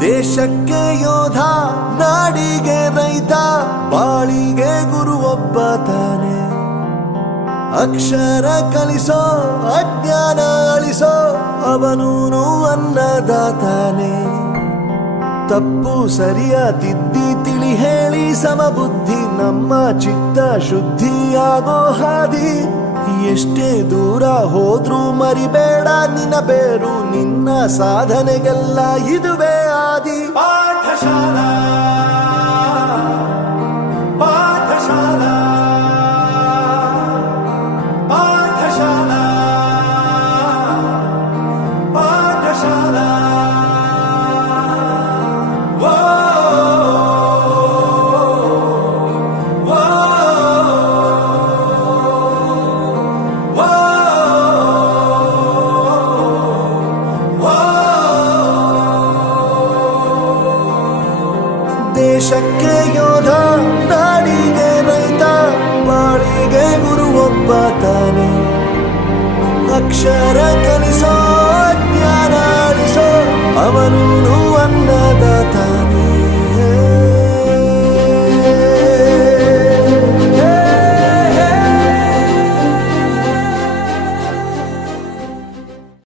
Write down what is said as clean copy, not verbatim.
ದೇಶಕ್ಕೆ ಯೋಧ, ನಾಡಿಗೆ ರೈತ, ಬಾಳಿಗೆ ಗುರು ಒಬ್ಬ ತಾನೆ. ಅಕ್ಷರ ಕಲಿಸೋ, ಅಜ್ಞಾನ ಅಳಿಸೋ, ಅವನೂನು ಅನ್ನದಾತಾನೆ. ತಪ್ಪು ಸರಿಯ ತಿದ್ದಿ ತಿಳಿ ಹೇಳಿ ಸಮಬುದ್ಧಿ, ನಮ್ಮ ಚಿತ್ತ ಶುದ್ಧಿಯಾಗೋ ಹಾದಿ. ಎಷ್ಟೇ ದೂರ ಹೋದ್ರೂ ಮರಿಬೇಡ ನಿನ್ನ ಬೇರು, ನಿನ್ನ ಸಾಧನೆಗೆಲ್ಲ ಇದುವೇ ಆದಿ. ಪಾಠಶಾಲಾ ಪಾಠಶಾಲಾ ಪಾಠಶಾಲಾ ಪಾಠಶಾಲಾ. ದೇಶಕ್ಕೆ ಯೋಧ, ನಾಡಿಗೆ ರೈತ, ಬಾಳಿಗೆ ಗುರು ಒಬ್ಬ ತಾನೆ. ಅಕ್ಷರ ಕಲಿಸೋ, ಜ್ಞಾನ ಅಳಿಸೋ, ಅವನು